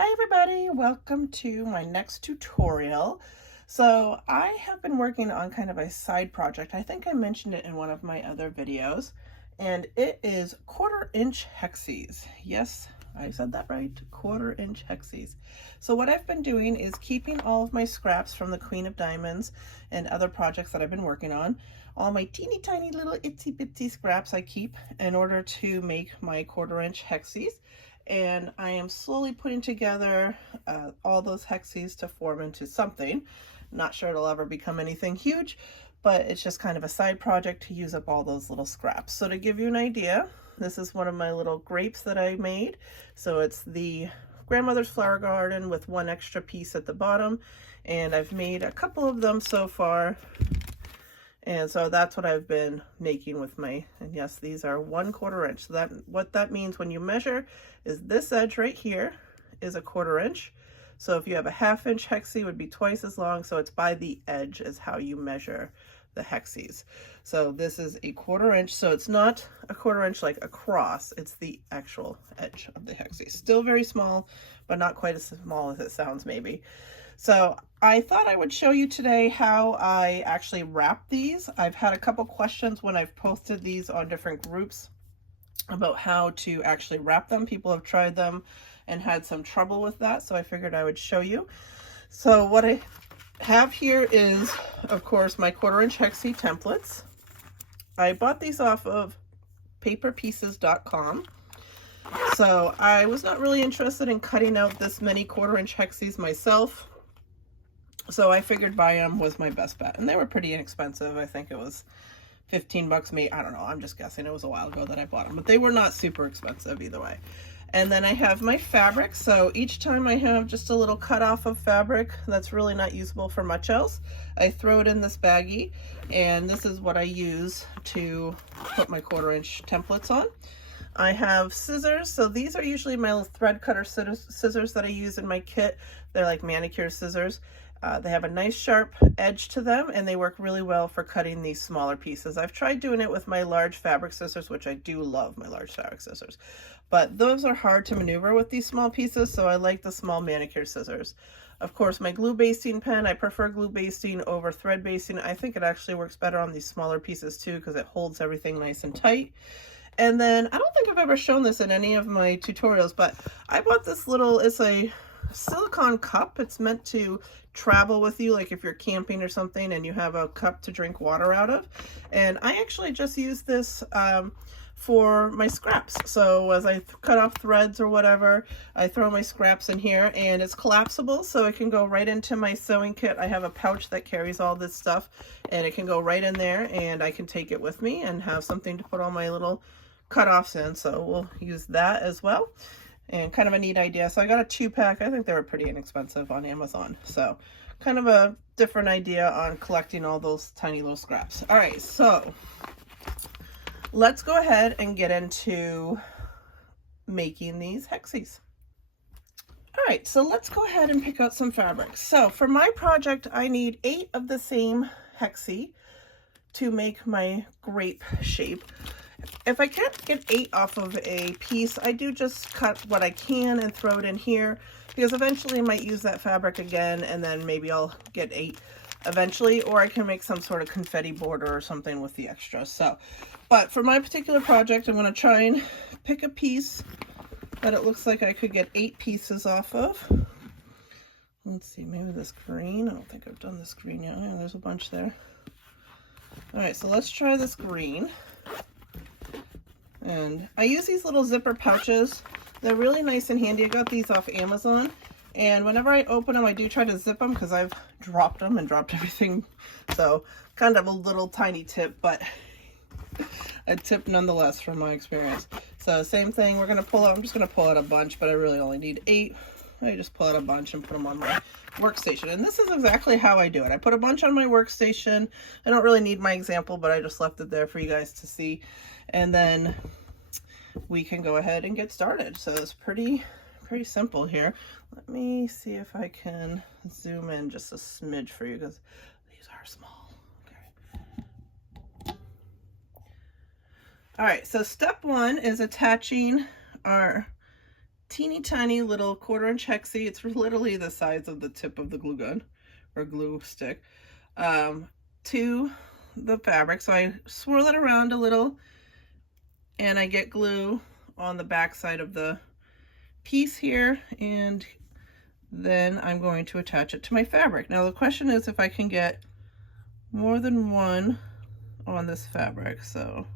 Hi everybody, welcome to my next tutorial. So I have been working on kind of a side project. I think I mentioned it in one of my other videos, and it is 1/4" hexies. Yes, I said that right, 1/4" hexies. So what I've been doing is keeping all of my scraps from the Queen of Diamonds and other projects that I've been working on. All my teeny tiny little itsy bitsy scraps I keep in order to make my 1/4" hexies. And I am slowly putting together all those hexies to form into something. Not sure it'll ever become anything huge, but it's just kind of a side project to use up all those little scraps. So to give you an idea, this is one of my little grapes that I made. So it's the grandmother's flower garden with one extra piece at the bottom, and I've made a couple of them so far. And so that's what I've been making with my, and yes, these are 1/4". So that, what that means when you measure is this edge right here is a 1/4". So if you have a 1/2" hexie, it would be twice as long. So it's by the edge is how you measure the hexies. So this is a 1/4". So it's not a 1/4" like across, it's the actual edge of the hexie. Still very small, but not quite as small as it sounds maybe. So I thought I would show you today how I actually wrap these. I've had a couple questions when I've posted these on different groups about how to actually wrap them. People have tried them and had some trouble with that, so I figured I would show you. So what I have here is, of course, my 1/4" hexie templates. I bought these off of paperpieces.com. So I was not really interested in cutting out this many 1/4" hexies myself. So I figured buying them was my best bet. And they were pretty inexpensive. I think it was 15 bucks, maybe. I don't know. I'm just guessing. It was a while ago that I bought them. But they were not super expensive either way. And then I have my fabric. So each time I have just a little cut off of fabric that's really not usable for much else, I throw it in this baggie. And this is what I use to put my 1/4" templates on. I have scissors. So these are usually my little thread cutter scissors that I use in my kit. They're like manicure scissors. They have a nice sharp edge to them, and they work really well for cutting these smaller pieces. I've tried doing it with my large fabric scissors, which I do love my large fabric scissors, but those are hard to maneuver with these small pieces, so I like the small manicure scissors. Of course, my glue basting pen, I prefer glue basting over thread basting. I think it actually works better on these smaller pieces too, because it holds everything nice and tight. And then, I don't think I've ever shown this in any of my tutorials, but I bought this little, it's a silicone cup. It's meant to travel with you, like if you're camping or something and you have a cup to drink water out of. And I actually just use this for my scraps. So as I cut off threads or whatever, I throw my scraps in here, and it's collapsible, so it can go right into my sewing kit. I have a pouch that carries all this stuff, and it can go right in there, and I can take it with me and have something to put all my little cut-offs in. So we'll use that as well. And kind of a neat idea. So I got a 2-pack. I think they were pretty inexpensive on Amazon. So kind of a different idea on collecting all those tiny little scraps. All right, so let's go ahead and get into making these hexies. All right, so let's go ahead and pick out some fabric. So for my project, I need 8 of the same hexie to make my grape shape. If I can't get 8 off of a piece, I do just cut what I can and throw it in here, because eventually I might use that fabric again, and then maybe I'll get 8 eventually, or I can make some sort of confetti border or something with the extra. So, but for my particular project, I'm going to try and pick a piece that it looks like I could get 8 pieces off of. Let's see, maybe this green. I don't think I've done this green yet. Yeah, there's a bunch there. All right, so let's try this green. And I use these little zipper pouches. They're really nice and handy. I got these off Amazon. And whenever I open them, I do try to zip them, because I've dropped them and dropped everything. So kind of a little tiny tip, but a tip nonetheless from my experience. So same thing, we're going to pull out, I'm just going to pull out a bunch, but I really only need 8. I just pull out a bunch and put them on my workstation. And this is exactly how I do it. I put a bunch on my workstation. I don't really need my example, but I just left it there for you guys to see. And then we can go ahead and get started. So it's pretty simple here. Let me see if I can zoom in just a smidge for you, because these are small. Okay. All right, so step 1 is attaching our teeny tiny little 1/4 inch hexie. It's literally the size of the tip of the glue gun or glue stick, to the fabric. So I swirl it around a little and I get glue on the back side of the piece here, and then I'm going to attach it to my fabric. Now the question is if I can get more than one on this fabric. So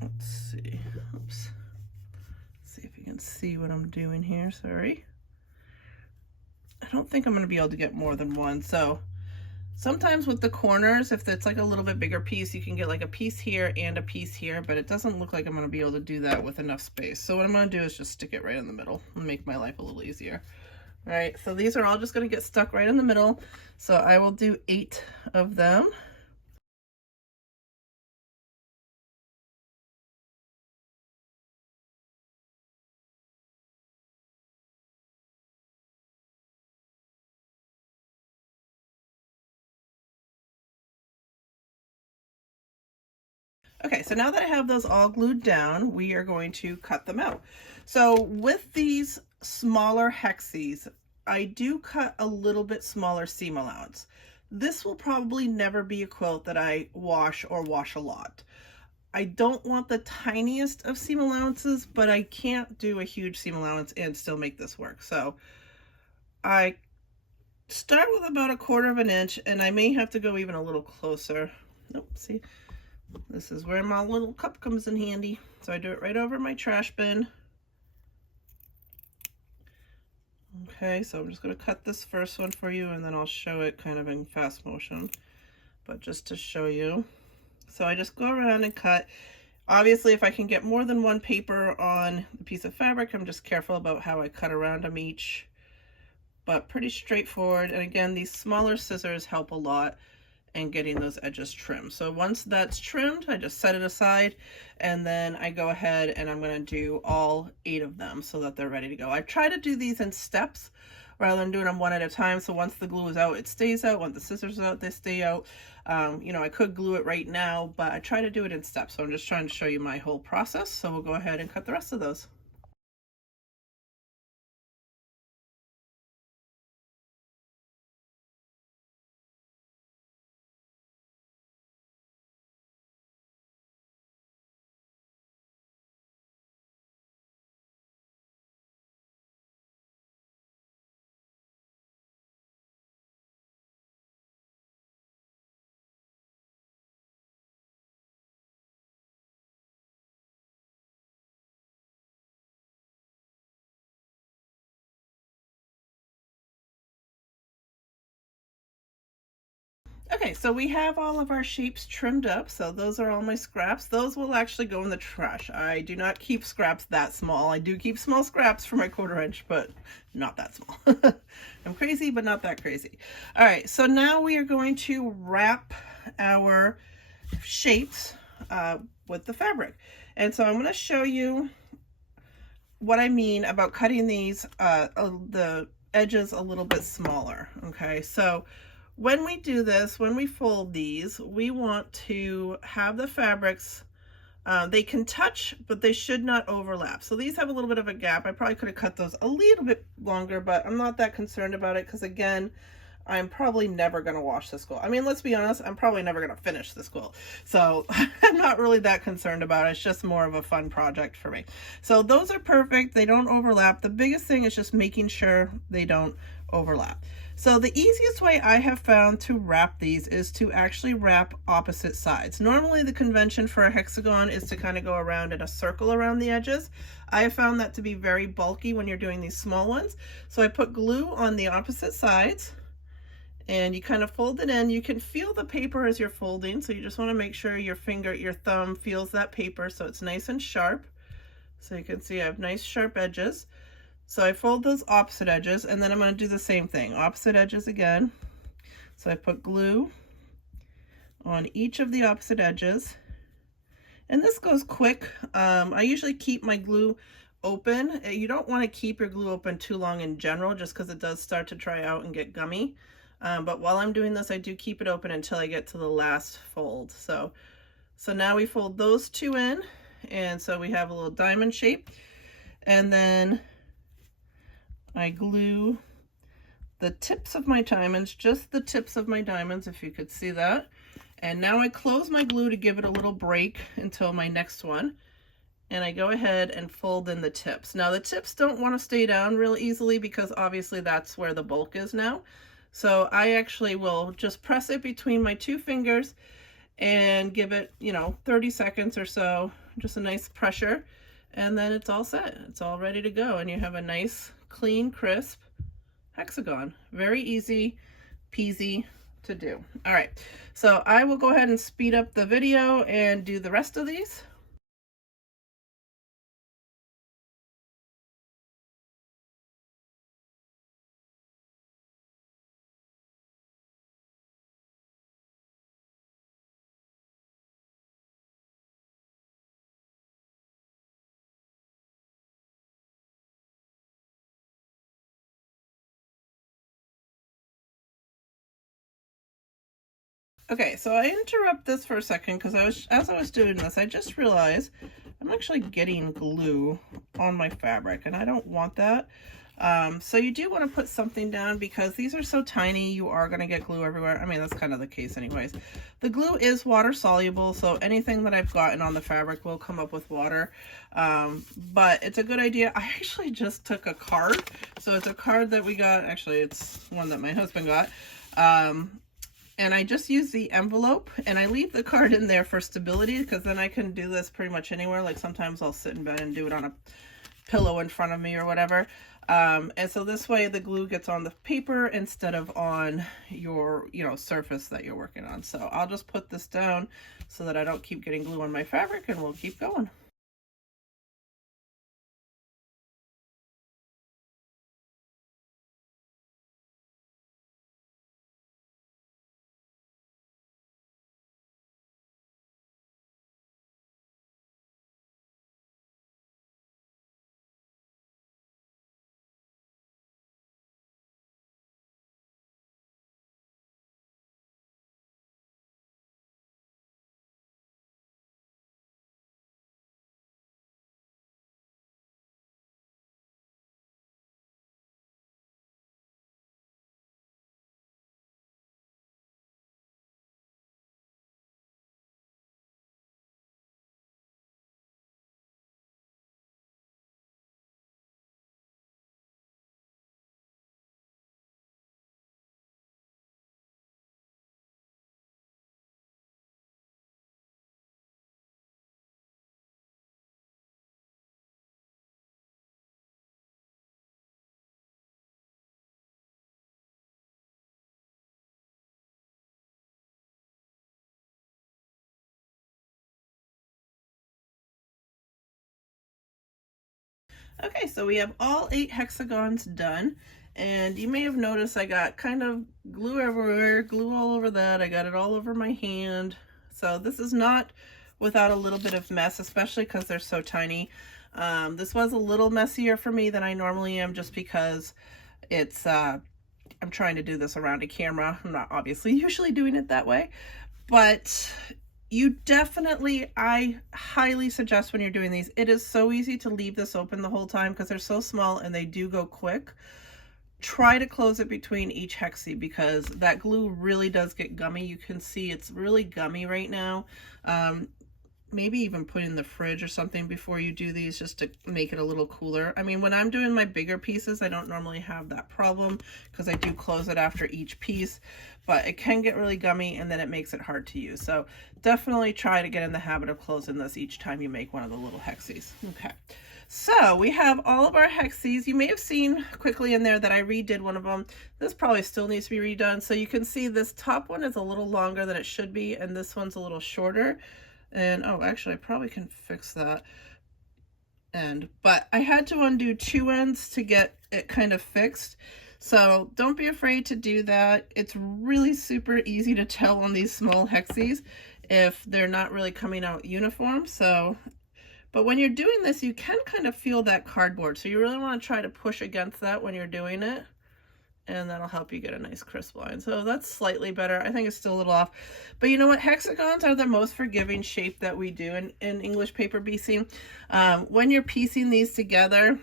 let's see. Oops. See if you can see what I'm doing here. Sorry. I don't think I'm going to be able to get more than one. So sometimes with the corners, if it's like a little bit bigger piece, you can get like a piece here and a piece here, but it doesn't look like I'm going to be able to do that with enough space. So what I'm going to do is just stick it right in the middle and make my life a little easier. All right, so these are all just going to get stuck right in the middle. So I will do 8 of them. Okay, so now that I have those all glued down, we are going to cut them out. So with these smaller hexies, I do cut a little bit smaller seam allowance. This will probably never be a quilt that I wash or wash a lot. I don't want the tiniest of seam allowances, but I can't do a huge seam allowance and still make this work. So I start with about 1/4 inch, and I may have to go even a little closer. Nope, see? This is where my little cup comes in handy. So I do it right over my trash bin. Okay, so I'm just going to cut this first one for you, and then I'll show it kind of in fast motion, but just to show you. So I just go around and cut. Obviously, if I can get more than one paper on the piece of fabric, I'm just careful about how I cut around them each, but pretty straightforward. And again, these smaller scissors help a lot and getting those edges trimmed. So once that's trimmed, I just set it aside, and then I go ahead and I'm going to do all 8 of them so that they're ready to go. I try to do these in steps rather than doing them one at a time. So once the glue is out, it stays out. Once the scissors are out, they stay out. You know, I could glue it right now, but I try to do it in steps. So I'm just trying to show you my whole process. So we'll go ahead and cut the rest of those. Okay, so we have all of our shapes trimmed up. So those are all my scraps. Those will actually go in the trash. I do not keep scraps that small. I do keep small scraps for my 1/4 inch, but not that small. I'm crazy, but not that crazy. All right, so now we are going to wrap our shapes with the fabric. And so I'm going to show you what I mean about cutting these, the edges a little bit smaller. Okay, so when we do this, when we fold these, we want to have the fabrics, they can touch, but they should not overlap. So these have a little bit of a gap. I probably could have cut those a little bit longer, but I'm not that concerned about it because, again, I'm probably never going to wash this quilt. I mean, let's be honest, I'm probably never going to finish this quilt. So I'm not really that concerned about it. It's just more of a fun project for me. So those are perfect. They don't overlap. The biggest thing is just making sure they don't overlap. So the easiest way I have found to wrap these is to actually wrap opposite sides. Normally the convention for a hexagon is to kind of go around in a circle around the edges. I have found that to be very bulky when you're doing these small ones. So I put glue on the opposite sides, and you kind of fold it in. You can feel the paper as you're folding, so you just want to make sure your thumb feels that paper so it's nice and sharp. So you can see I have nice sharp edges. So I fold those opposite edges, and then I'm going to do the same thing, opposite edges again. So I put glue on each of the opposite edges, and this goes quick. I usually keep my glue open. You don't want to keep your glue open too long in general, just because it does start to dry out and get gummy. But while I'm doing this, I do keep it open until I get to the last fold. So now we fold those 2 in, and so we have a little diamond shape, and then I glue the tips of my diamonds, just the tips of my diamonds, if you could see that. And now I close my glue to give it a little break until my next one. And I go ahead and fold in the tips. Now the tips don't want to stay down real easily because obviously that's where the bulk is now. So I actually will just press it between my two fingers and give it, 30 seconds or so, just a nice pressure. And then it's all set. It's all ready to go. And you have a nice, clean, crisp hexagon. Very easy peasy to do. All right, so I will go ahead and speed up the video and do the rest of these. Okay, so I interrupt this for a second because as I was doing this, I just realized I'm actually getting glue on my fabric, and I don't want that. So you do want to put something down because these are so tiny, you are going to get glue everywhere. I mean, that's kind of the case anyways. The glue is water soluble, so anything that I've gotten on the fabric will come up with water. But it's a good idea. I actually just took a card. So it's a card that we got. Actually, it's one that my husband got. And I just use the envelope, and I leave the card in there for stability because then I can do this pretty much anywhere. Like sometimes I'll sit in bed and do it on a pillow in front of me or whatever. And so this way the glue gets on the paper instead of on your, surface that you're working on. So I'll just put this down so that I don't keep getting glue on my fabric, and we'll keep going. Okay, so we have all 8 hexagons done, and you may have noticed I got kind of glue everywhere, glue all over that. I got it all over my hand. So this is not without a little bit of mess, especially because they're so tiny. This was a little messier for me than I normally am just because it's, I'm trying to do this around a camera. I'm not obviously usually doing it that way, but you definitely, I highly suggest when you're doing these, it is so easy to leave this open the whole time because they're so small and they do go quick. Try to close it between each hexie because that glue really does get gummy. You can see it's really gummy right now. Maybe even put in the fridge or something before you do these just to make it a little cooler. I mean, when I'm doing my bigger pieces, I don't normally have that problem because I do close it after each piece, but it can get really gummy and then it makes it hard to use. So definitely try to get in the habit of closing this each time you make one of the little hexies. Okay. So we have all of our hexies. You may have seen quickly in there that I redid one of them. This probably still needs to be redone. So you can see this top one is a little longer than it should be, and this one's a little shorter. And oh, actually I probably can fix that end, but I had to undo 2 ends to get it kind of fixed. So don't be afraid to do that. It's really super easy to tell on these small hexies if they're not really coming out uniform. So, but when you're doing this, you can kind of feel that cardboard. So you really want to try to push against that when you're doing it. and that'll help you get a nice crisp line. So that's slightly better. I think it's still a little off, but you know what? Hexagons are the most forgiving shape that we do in English paper piecing. When you're piecing these together,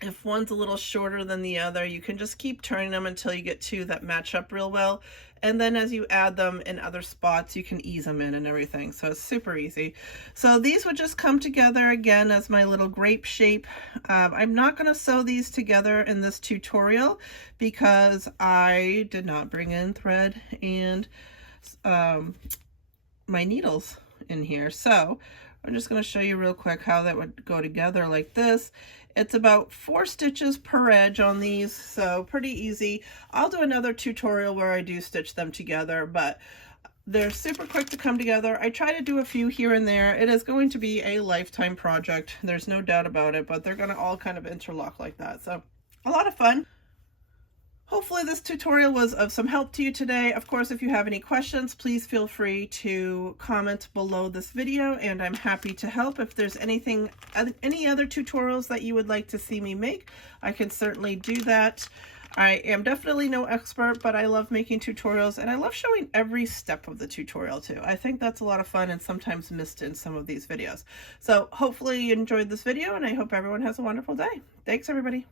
if one's a little shorter than the other, you can just keep turning them until you get two that match up real well. And then as you add them in other spots, you can ease them in and everything. So it's super easy. So these would just come together again as my little grape shape. I'm not going to sew these together in this tutorial because I did not bring in thread and my needles in here. So I'm just going to show you real quick how that would go together like this. It's about 4 stitches per edge on these, so pretty easy. I'll do another tutorial where I do stitch them together, but they're super quick to come together. I try to do a few here and there. It is going to be a lifetime project. There's no doubt about it, but they're going to all kind of interlock like that. So a lot of fun. Hopefully this tutorial was of some help to you today. Of course, if you have any questions, please feel free to comment below this video, and I'm happy to help. If there's any other tutorials that you would like to see me make, I can certainly do that. I am definitely no expert, but I love making tutorials, and I love showing every step of the tutorial too. I think that's a lot of fun and sometimes missed in some of these videos. So hopefully you enjoyed this video, and I hope everyone has a wonderful day. Thanks, everybody.